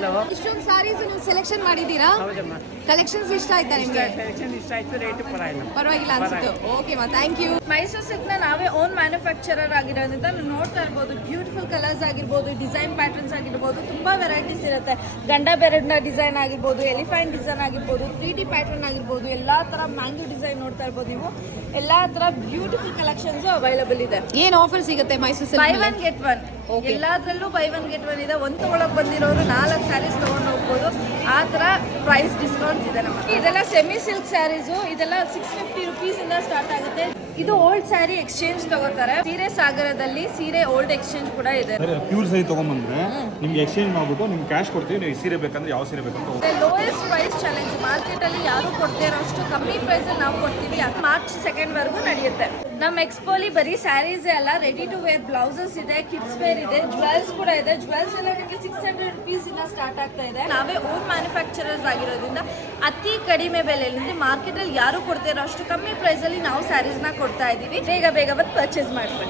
Hello. ಇಷ್ಟೊಂದು ಸಾರೀಸ್ ನೀವು selection ಮಾಡಿದ್ದೀರಾ? ಹೌದಮ್ಮ. ಕಲೆಕ್ಷನ್ಸ್ ಇಷ್ಟ ಆಯ್ತಾ ನಿಮಗೆ? ಸೆಲೆಕ್ಷನ್ ಇಷ್ಟ ಆಯ್ತು, ರೇಟ್ ಪರವಾಗಿಲ್ಲ ಅನ್ಸುತ್ತೆ. ಓಕೆ ಮಾ, ಥ್ಯಾಂಕ್ ಯು. ಮೈಸೂರು ಸಿಲ್ಕ್ನ ನಾವೇ ಓನ್ ಮ್ಯಾನುಫ್ಯಾಕ್ಚರರ್ ಆಗಿರೋದ್ರಿಂದ ನೀವು ನೋಡ್ತಾ ಇರ್ಬೋದು, ಬ್ಯೂಟಿಫುಲ್ ಕಲರ್ಸ್ ಆಗಿರ್ಬೋದು, ಡಿಸೈನ್ ಪ್ಯಾಟರ್ನ್ಸ್ ಆಗಿರ್ಬೋದು, ತುಂಬಾ ವೆರೈಟೀಸ್ ಇರುತ್ತೆ. ಗಂಡ ಬೆರಡ್ನ ಡಿಸೈನ್ ಆಗಿರ್ಬೋದು, ಎಲಿಫೆಂಟ್ ಡಿಸೈನ್ ಆಗಿರ್ಬೋದು, 3D ಪ್ಯಾಟರ್ನ್ ಆಗಿರ್ಬೋದು, ಎಲ್ಲಾ ತರ ಮ್ಯಾಂಗೋ ಡಿಸೈನ್ ನೋಡ್ತಾ ಇರ್ಬೋದು ನೀವು. ಎಲ್ಲಾ ತರ ಬ್ಯೂಟಿಫುಲ್ ಕಲೆಕ್ಷನ್ಸ್ ಅವೈಲಬಲ್ ಇದೆ. ಏನು ಆಫರ್ ಸಿಗುತ್ತೆ Mysuru buy silk? One get one, ಎಲ್ಲಾದ್ರಲ್ಲೂ ಬೈ ಒನ್ ಗೆಟ್ ಒನ್ ಇದೆ. ಒಂದು ತಗೊಳಕ್ ಬಂದಿರೋರು 4 ಸ್ಯಾರೀಸ್ ತಗೊಂಡು ಹೋಗ್ಬೋದು. ಆ ತರ ಪ್ರೈಸ್ ಡಿಸ್ಕೌಂಟ್ಸ್ ಇದೆ ನಮಗೆ. ಇದೆಲ್ಲ ಸೆಮಿ ಸಿಲ್ಕ್ ಸ್ಯಾರೀಸು, ಇದೆಲ್ಲ 650 ರುಪೀಸ್ ಇಂದ ಸ್ಟಾರ್ಟ್ ಆಗುತ್ತೆ. ಇದು ಓಲ್ಡ್ ಸ್ಯಾರಿ ಎಕ್ಸ್ಚೇಂಜ್ ತಗೋತಾರೆ. ಸೀರೆ ಸಾಗರದಲ್ಲಿ ಸೀರೆ ಓಲ್ಡ್ ಎಕ್ಸ್ಚೇಂಜ್ ಕೂಡ ಇದೆ. ಪ್ಯೂರ್ ಸೈ ತಗೊಂಡ್ಬಂದ್ರೆ ನಿಮ್ಗೆ ಎಕ್ಸ್ಚೇಂಜ್ ಮಾಡ್ಬಿಟ್ಟು ನಿಮ್ಗೆ ಕ್ಯಾಶ್ ಕೊಡ್ತೀವಿ. ನೀವು ಸೀರೆ ಬೇಕಂದ್ರೆ ಯಾವ ಸೀರೆ ಬೇಕಂತ ಲೋಯೆಸ್ಟ್ ಪ್ರೈಸ್ ಚಾಲೆಂಜ್ ಮಾರ್ಕೆಟ್ ಅಲ್ಲಿ ಯಾರು ಕೊಡ್ತಾ ಇರೋಷ್ಟು ಕಮ್ಮಿ ಪ್ರೈಸ್ ಅಲ್ಲಿ ನಾವು ಕೊಡ್ತೀವಿ. ಮಾರ್ಚ್ 2 ವರೆಗೂ ನಡೆಯುತ್ತೆ. ನಮ್ಮ ಎಕ್ಸ್ಪೋಲಿ ಬರೀ ಸ್ಯಾರೀಸ್ ಅಲ್ಲ, ರೆಡಿ ಟು ವೇರ್ ಬ್ಲೌಸಸ್ ಇದೆ, ಕಿಡ್ಸ್ ವೇರ್ ಇದೆ, ಜ್ಯುವೆಲ್ಸ್ ಕೂಡ ಇದೆ. ಜ್ಯುವೆಲ್ಸ್ ಎಲ್ಲ ನಿಮಗೆ 600 ರುಪೀಸ್ ಇಂದ ಸ್ಟಾರ್ಟ್ ಆಗ್ತಾ ಇದೆ. ನಾವೇ ಓನ್ ಮ್ಯಾನುಫ್ಯಾಕ್ಚರರ್ಸ್ ಆಗಿರೋದ್ರಿಂದ ಅತಿ ಕಡಿಮೆ ಬೆಲೆಯಲ್ಲಿ ಮಾರ್ಕೆಟ್ ಅಲ್ಲಿ ಯಾರು ಕೊಡ್ತಾ ಇರೋ ಅಷ್ಟು ಕಮ್ಮಿ ಪ್ರೈಸ್ ಅಲ್ಲಿ ನಾವು ಸ್ಯಾರೀಸ್ ನ ಕೊಡ್ತಾ ಇದೀವಿ. ಬೇಗ ಬಂದು ಪರ್ಚೇಸ್ ಮಾಡ್ಕೊಳ್ಳಿ.